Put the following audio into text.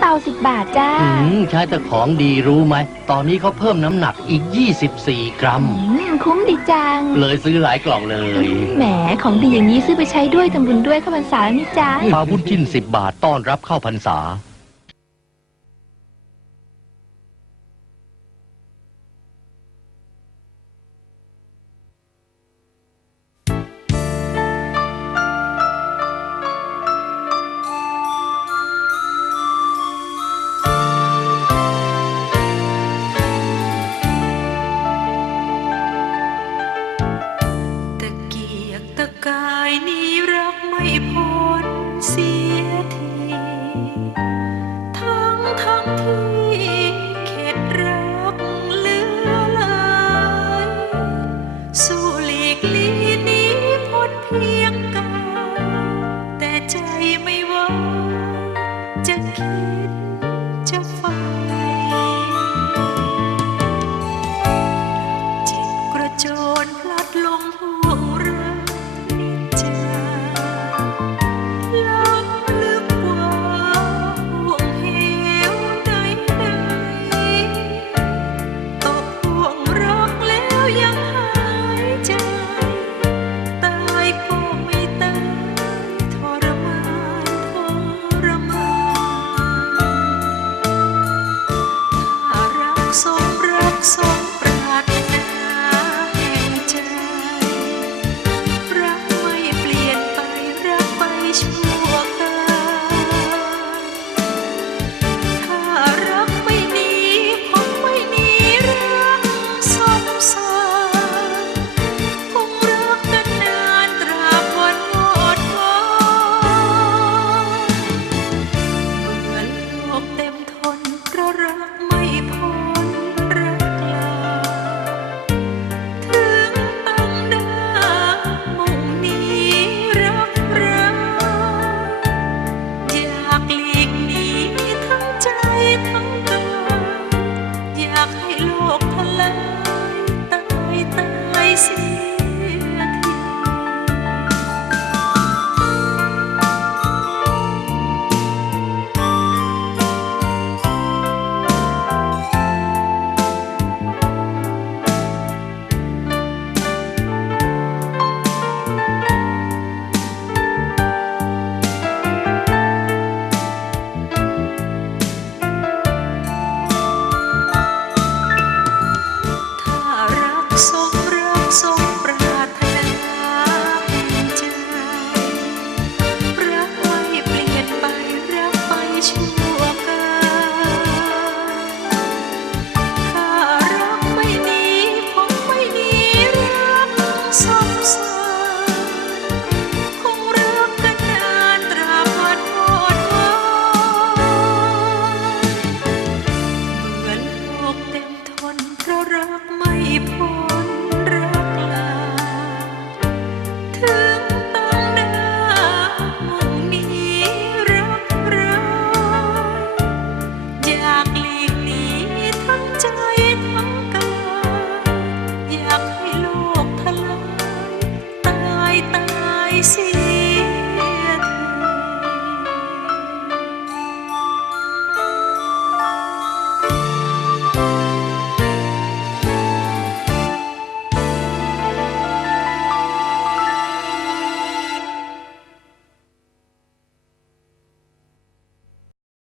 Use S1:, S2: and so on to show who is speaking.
S1: เตาสิบบาทจ้า
S2: อืมใช้แต่ของดีรู้ไหม ตอนนี้เขาเพิ่มน้ำหนักอีก 24 กรัม
S1: อืมคุ้มดีจัง
S2: เลยซื้อหลายกล่องเลย
S1: แหม ของดีอย่างนี้ซื้อไปใช้ด้วยทำบุญด้วยเข้าพรรษาแล้วนี่จ้า
S2: ปลาบุญจิ้น 10 บาทต้อนรับเข้าพรรษา
S3: นี้รักไม่พ้นเสียที ทั้งทั้งที่เข็ดรักเหลือหลายสู้หลีกลีนี้พ้นเพียงกายแต่ใจไม่ไหวจะคิดจะฝันจิตกระโจนพลัดลงห่วา ใ